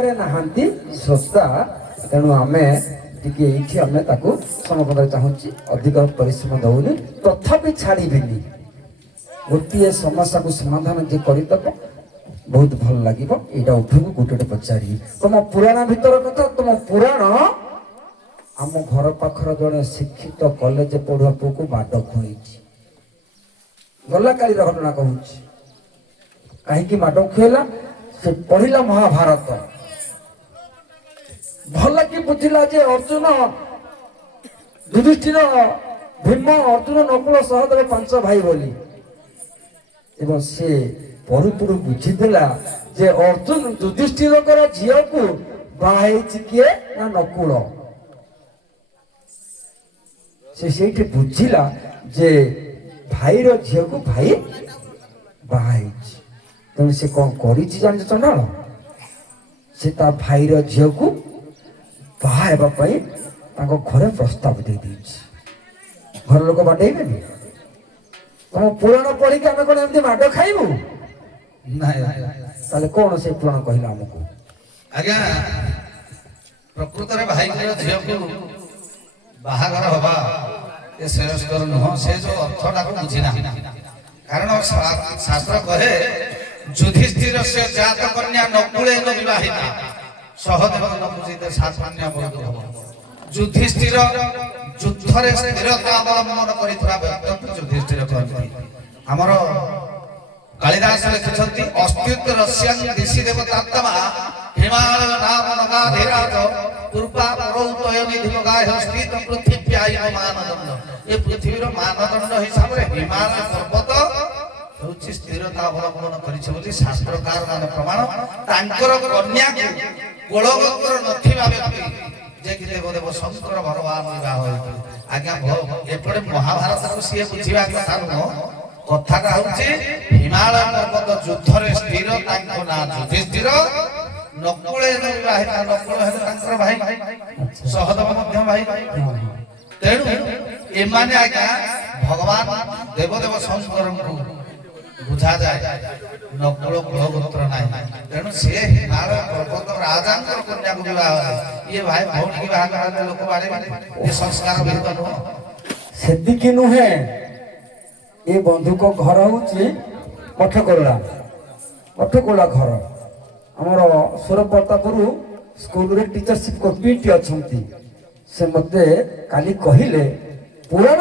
ଘରେ ନାହାନ୍ତି ଶ୍ରୋତା ତେଣୁ ଆମେ ଟିକେ ଏଇଠି ଆମେ ତାକୁ ସମକଦା ଚାହୁଁଛି ଅଧିକ ପରିଶ୍ରମ ଦଉନି ତଥାପି ଛାଡ଼ିବିନି ଗୋଟିଏ ସମସ୍ୟାକୁ ସମାଧାନ ଯିଏ କରିଦେବ ବହୁତ ଭଲ ଲାଗିବ ଏଇଟା ଉଠୁକୁ ଗୋଟେ ଗୋଟେ ପଚାରିବି ତମ ପୁରାଣ ଭିତର କଥା ତମ ପୁରାଣ ଆମ ଘର ପାଖର ଜଣେ ଶିକ୍ଷିତ କଲେଜ ପଢୁଆ ପୁଅକୁ ମାଡ଼ ଖୁଆଇଛି ଗଲା କାଲିର ଘଟଣା କହୁଛି କାହିଁକି ମାଡ଼ ଖୁଆଇଲା ସେ ପଢିଲା ମହାଭାରତ ଭଲ କି ବୁଝିଲା ଯେ ଅର୍ଜୁନ ଯୁଧିଷ୍ଠିର ଭୀମ ଅର୍ଜୁନ ନକୁଳ ସହଦେବ 5 ଭାଇ ବୋଲି ଏବଂ ସେ ପଢୁ ପଢୁ ବୁଝିଥିଲା ଯେ ଅର୍ଜୁନ ଯୁଧିଷ୍ଠିରଙ୍କର ଝିଅକୁ ବାହା ହେଇଛି କିଏ ନା ନକୁଳ ସେ ସେଇଠି ବୁଝିଲା ଯେ ଭାଇର ଝିଅକୁ ଭାଇ ବାହା ହେଇଛି ତେଣୁ ସେ କଣ କରିଛି ଜାଣିଛ ଚଣ୍ଡାଳ ସେ ତା ଭାଇର ଝିଅକୁ ବାହା ହେବା ପାଇଁ ତାଙ୍କ ଘରେ ପ୍ରସ୍ତାବ ଦେଇଦେଇଛି ଘର ଲୋକ ବାଡେଇବେନି ତମ ପୁରାଣ ପଢିକି ଆମେ କଣ ଏମିତି ମାଡ ଖାଇବୁ ନାଇଁ ତାହେଲେ କଣ ସେ ପୁରାଣ କହିଲା ଆମକୁ ଆଜ୍ଞା ପ୍ରକୃତରେ ଭାଇଙ୍କର ଝିଅକୁ ବାହାଘର ହବା ଏ ଶ୍ରେୟସ୍କର ନୁହଁ ସେ ଯୋଉ ଅର୍ଥଟାକୁ ବୁଝିନା କାରଣ ଶାସ୍ତ୍ର କହେ ଯୁଧିଷ୍ଠିର ସେ ଜାତ କନ୍ୟା ନକୁଳେନ ବିବାହିତା ସହଦେବ ନ ବୁଝିତେ ସାମାନ୍ୟ ବହୁତ ହବ ଯୁଧିଷ୍ଠିର ଯୁଦ୍ଧରେ ସ୍ଥିରତା ଅବଲମ୍ବନ କରିଥିବା ବ୍ୟକ୍ତିକୁ ଯୁଧିଷ୍ଠିର କହନ୍ତି ଆମର କାଳିଦାସ ଲେଖିଛନ୍ତି ଅସ୍ତିତ୍ୱ ରସ୍ୟାଂ ଦିଶି ଦେବତାତ୍ମା ହିମାଳୟ ନାମ ନଗାଧିରାଜ ପୂର୍ବା ପରୌତୟ ନିଧି ମଗାୟ ସ୍ଥିତ ପୃଥିବ୍ୟାୟ ମାନଦଣ୍ଡ ଏ ପୃଥିବୀର ମାନଦଣ୍ଡ ହିସାବରେ ହିମାଳୟ ପର୍ବତ ହେଉଛି ସ୍ଥିରତା ଅବଲମ୍ବନ କରିছে ବୋଲି ଶାସ୍ତ୍ରକାର ମାନେ ପ୍ରମାଣ ତାଙ୍କର କନ୍ୟାକୁ କୋଳଗୋତ୍ର ନଥିବା ବ୍ୟକ୍ତି ଯେ କି ଦେବ ଶଙ୍କର ଭଗବାନ ବିବାହ ହୋଇଥିଲେ ଆଜ୍ଞା ଏପଟେ ମହାଭାରତକୁ ସିଏ ବୁଝିବା କଥା ନୁହଁ କଥାଟା ହଉଛି ହିମାଳୟ ପର୍ବତ ଯୁଦ୍ଧରେ ସ୍ଥିର ତାଙ୍କ ନାଁ ଯୁଧିଷ୍ଠିର ନକୁଳେନ ବିବାହିତା ନକୁଳ ହେଲେ ତାଙ୍କର ଭାଇ ସହଦେବ ମଧ୍ୟ ଭାଇ ତେଣୁ ଏମାନେ ଆଜ୍ଞା ଭଗବାନ ଦେବଦେବ ଶଙ୍କରଙ୍କୁ ବୁଝାଯାଏ ନକୁଳ କୁଳଗୋତ୍ର ନାହିଁ ତେଣୁ ସେ ହିମାଳୟ ପର୍ବତ ରାଜାଙ୍କର କନ୍ୟାକୁ ବିବାହ ଇଏ ଭାଇ ଭଉଣୀକି ବାହାଘର ହେଲେ ଲୋକ ବାଡ଼େଇବେ ଏ ସଂସ୍କାର ବିରୁଦ୍ଧ ନୁହଁ ସେତିକି ନୁହେଁ ଏ ବନ୍ଧୁଙ୍କ ଘର ହଉଛି ମଠକୋଲା ଘର ଆମର ସୁରପ୍ରତାପରୁ ସ୍କୁଲରେ ଟିଚରସିପ୍ ପିଟି ଅଛନ୍ତି ସେ ମତେ କାଲି କହିଲେ ପୁରାଣ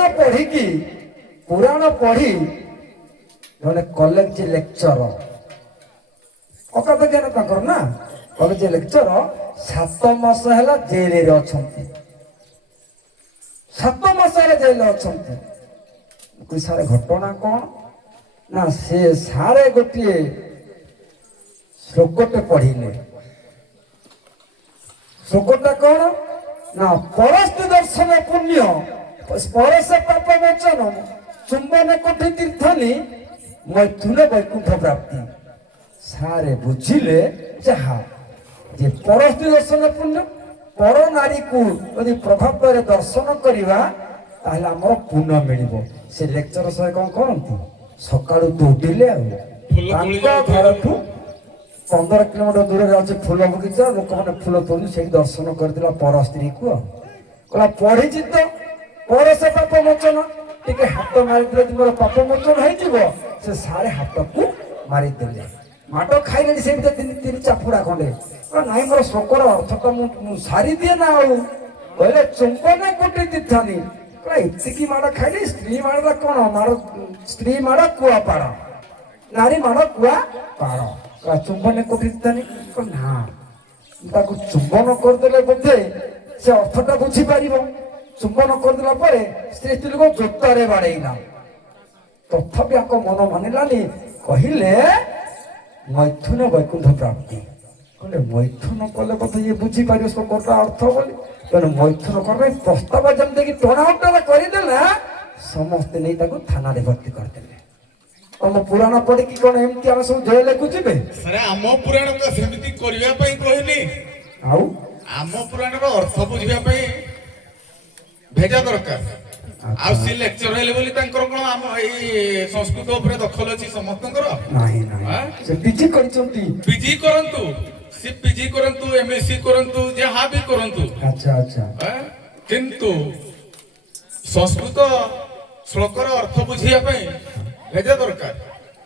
ପଢି ଜଣେ କଲେଜ ଲେକ୍ଚର ଅକାତ ଜ୍ଞାନ ତାଙ୍କର ନା କଲେଜ ଲେକ୍ଚର 7 ମାସ ହେଲା ଜେଲରେ ଅଛନ୍ତି 7 ମାସ ହେଲା ଜେଲରେ ଅଛନ୍ତି ସାରେ ଘଟଣା କଣ ନା ସେ ସାରେ ଗୋଟିଏ ଶ୍ଲୋକଟେ ପଢିଲେ ଶ୍ଲୋକଟା କଣ ନା ପରସ୍ତି ଦର୍ଶନ ପୁଣ୍ୟ ପରସ ପାପ ମୋଚନ ଚୁମ୍ବନ କୋଟି ତୀର୍ଥନି ମୈଥୁନ ବୈକୁଣ୍ଠ ପ୍ରାପ୍ତି ସାରେ ବୁଝିଲେ ଯାହା ଯେ ପରସ୍ତି ଦର୍ଶନ ପୁଣ୍ୟ ପର ନାରୀକୁ ଯଦି ପ୍ରଭାବରେ ଦର୍ଶନ କରିବା ତାହେଲେ ଆମର ପୁଣ୍ୟ ମିଳିବ ସେ ଲେକ୍ଚର ସହ କଣ କରନ୍ତି ସକାଳୁ ଦୌଡ଼ିଲେ ଆଉ ତାଙ୍କ ଘରଠୁ 15 କିଲୋମିଟର ଦୂରରେ ଅଛି ଫୁଲ ବଗିଚା ଲୋକମାନେ ଫୁଲ ତୋଳୁ ସେଇଠି ଦର୍ଶନ କରିଥିଲା ପର ସ୍ତ୍ରୀକୁ ଆଉ କହିଲା ପଢିଛି ତ ପରସ ପାପ ମୋଚନ ଟିକେ ହାତ ମାରିଦେଲେ ତୁମର ପାପ ମୋଚନ ହେଇଯିବ ସେ ସାରେ ହାତକୁ ମାରିଦେଲେ ମାଡ଼ ଖାଇଲେଣି ସେ ଭିତରେ 3 ଚାପୁଡା ଖଣ୍ଡେ ନାଇଁ ମୋର ଶୋକର ଅର୍ଥଟା ମୁଁ ସାରିଦିଏ ନା ଆଉ କହିଲେ ଚୁମ୍ବନ କୋଟି ତୀର୍ଥନି ଏତିକି ମାଡ଼ ଖାଇଲେ ସ୍ତ୍ରୀ ମାଡ଼ଟା କଣ ସ୍ତ୍ରୀ ମାଡ଼ କୁଆ ପାଡ଼ ନାରୀ ମାଡ଼ କୁଆ ପାଡ଼ ଚୁମ୍ବନ କୋଟି ତୀର୍ଥନି ନା ତାକୁ ଚୁମ୍ବନ କରିଦେଲେ ବୋଧେ ସେ ଅର୍ଥଟା ବୁଝିପାରିବ ଚୁମ୍ବନ କରିଦେଲା ପରେ ସ୍ତ୍ରୀକୁ ଜୋତାରେ ବାଡ଼େଇଲା ତଥାପି ଆଙ୍କ ମନ ମାନିଲାନି କହିଲେ ମୈଥୁନ ବୈକୁଣ୍ଠ ପ୍ରାପ୍ତି କହିଲେ ମୈଥୁନ କଲେ ବୋଧେ ଇଏ ବୁଝିପାରିବ ଶ୍ଲୋକଟା ଅର୍ଥ ବୋଲି ତେଣୁ ମୈଥୁନ କଲେ ପ୍ରସ୍ତାବ ଯେମିତିକି ଟଣାଉଟରା କରିଦେଲା ସମସ୍ତେ ନେଇ ତାକୁ ଥାନାରେ ଭର୍ତ୍ତି କରିଦେଲେ ତମ ପୁରାଣ ପଢିକି କଣ ଏମିତି ଆମେ ସବୁ ଜେଲକୁ ଯିବେ ଆମ ପୁରାଣ ତ ସେମିତି କରିବା ପାଇଁ କହିନି ଆଉ ଆମ ପୁରାଣର ଅର୍ଥ ବୁଝିବା ପାଇଁ ଭେଜା ଦରକାର ଆଉ ସେ ଲେକ୍ଚର ହେଲେ ବୋଲି ତାଙ୍କର କଣ ଆମ ଏଇ ସଂସ୍କୃତ ଉପରେ ଦଖଲ ଅଛି ସମସ୍ତଙ୍କର ନାହିଁ ସେ ପିଜି କରିଛନ୍ତି ପିଜି କରନ୍ତୁ सी पीजी करंतु एमएससी करंतु जहाँ भी करंतु अच्छा अच्छा किंतु संस्कृत श्लोकर अर्थ बुझिया पे भेजा दरकार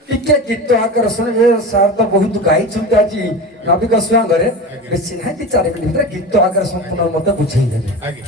टिके गीत आकर सुने सार तो बहुत गाई छुंते आज नबिक सुआंगरे बेसी नाही 4 मिनिट भितर गीत आकर संपूर्ण मते बुझेई देबे आगे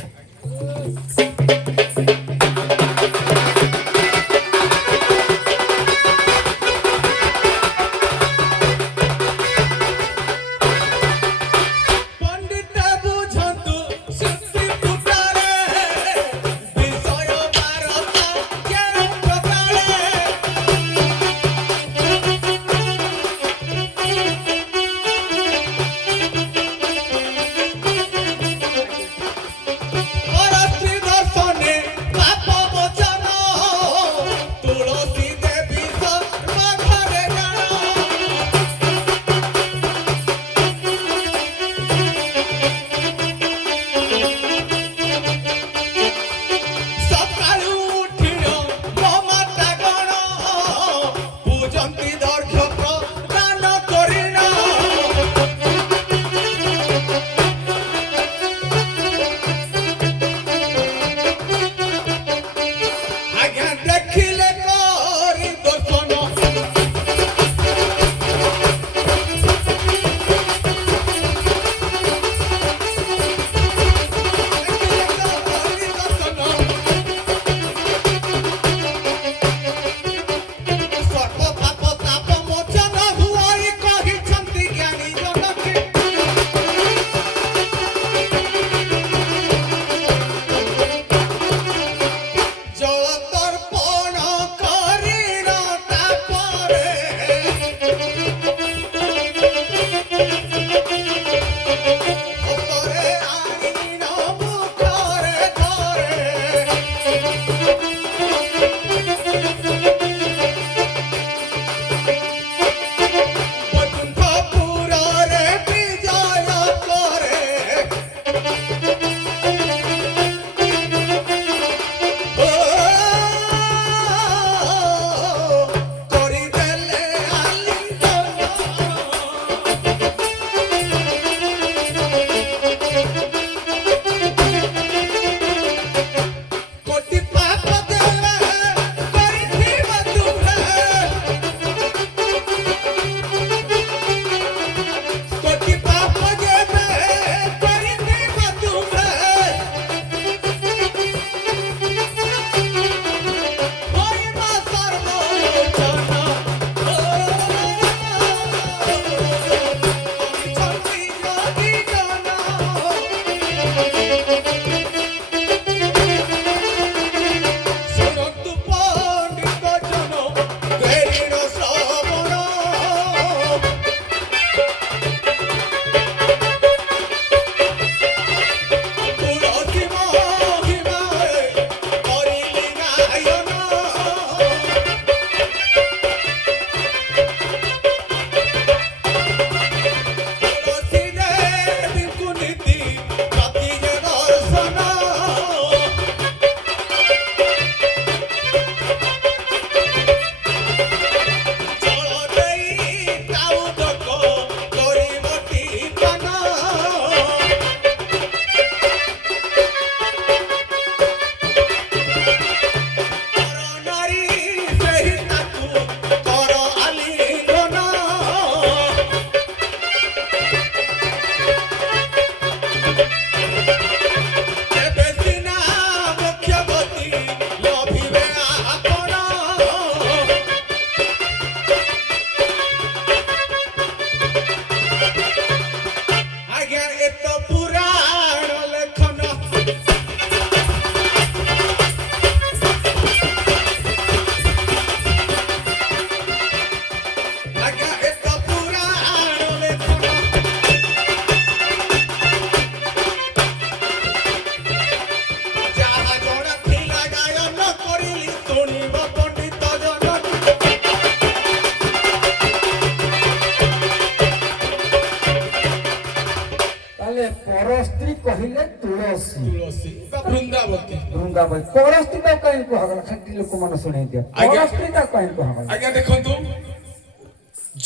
परस्त्री कहिले तुलसी तुलसी बा वृंदावती वृंदावन परस्त्री ता कहीं कहगला खाटी लोक मन सुनै दिया परस्त्री ता कहीं कहगला आज्ञा देखंतु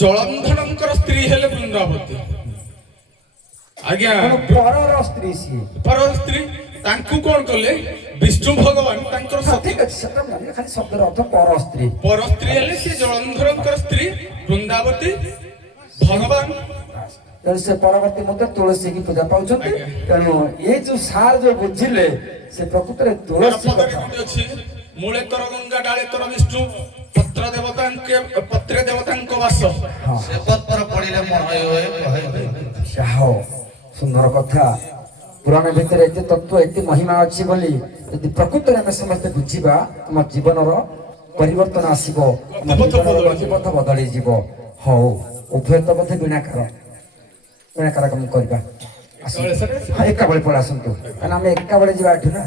जलंधरंकर स्त्री हेले वृंदावती ଆଜ୍ଞା ତେଣୁ ପରର ସ୍ତ୍ରୀ ସିଏ। ପର ସ୍ତ୍ରୀ ତାଙ୍କୁ କଣ କଲେ ବିଷ୍ଣୁ ଭଗବାନ ତାଙ୍କର ହଁ, ସତୀ ଠିକ ଅଛି ସେଟା ମାନେ ଖାଲି ଶବ୍ଦର ଅର୍ଥ ପର ସ୍ତ୍ରୀ। ପର ସ୍ତ୍ରୀ ହେଲେ ସେ ଜଳନ୍ଧରଙ୍କର ସ୍ତ୍ରୀ ବୃନ୍ଦାବତୀ ଭଗବାନ। ତେଣୁ ସେ ପରବର୍ତ୍ତୀ ମଧ୍ୟ ତୁଳସୀ କି ପୂଜା ପାଉଛନ୍ତି। ତେଣୁ ଏ ଯୋଉ ସାର ଯୋଉ ବୁଝିଲେ ସେ ପ୍ରକୃତରେ ତୁଳସୀ ପଦରେ କଥା। ଗୋଟେ ଅଛି ମୂଳେ ତର ଗଙ୍ଗା ଡାଳେ ତର ବିଷ୍ଣୁ ପତ୍ରେ ଦେବତାଙ୍କ ବାସ। ସେ ପତ୍ର ପଡ଼ିଲେ ମନ ହୋଇ ହୋଇ କହେ ହୋଇ। ଯାହା ହଉ ସୁନ୍ଦର କଥା। ପୁରାଣ ଭିତରେ ଏତେ ତତ୍ଵ ଏତେ ମହିମା ଅଛି ବୋଲି ଯଦି ପ୍ରକୃତରେ ଆମେ ସମସ୍ତେ ବୁଝିବା ଆମ ଜୀବନର ପରିବର୍ତ୍ତନ ଆସିବ, ଆମ ଜୀବନର ଗତିପଥ ବଦଳିଯିବ। ହଉ ଉଭୟ ତ ବୋଧେ ବିଣାକାର କାମ କରିବା। ଆସନ୍ତୁ। ହଁ, ଏକା ବେଳେ ପଳେଇ ଆସନ୍ତୁ କାରଣ ଆମେ ଏକା ବେଳେ ଯିବା ଏଠୁ ନା।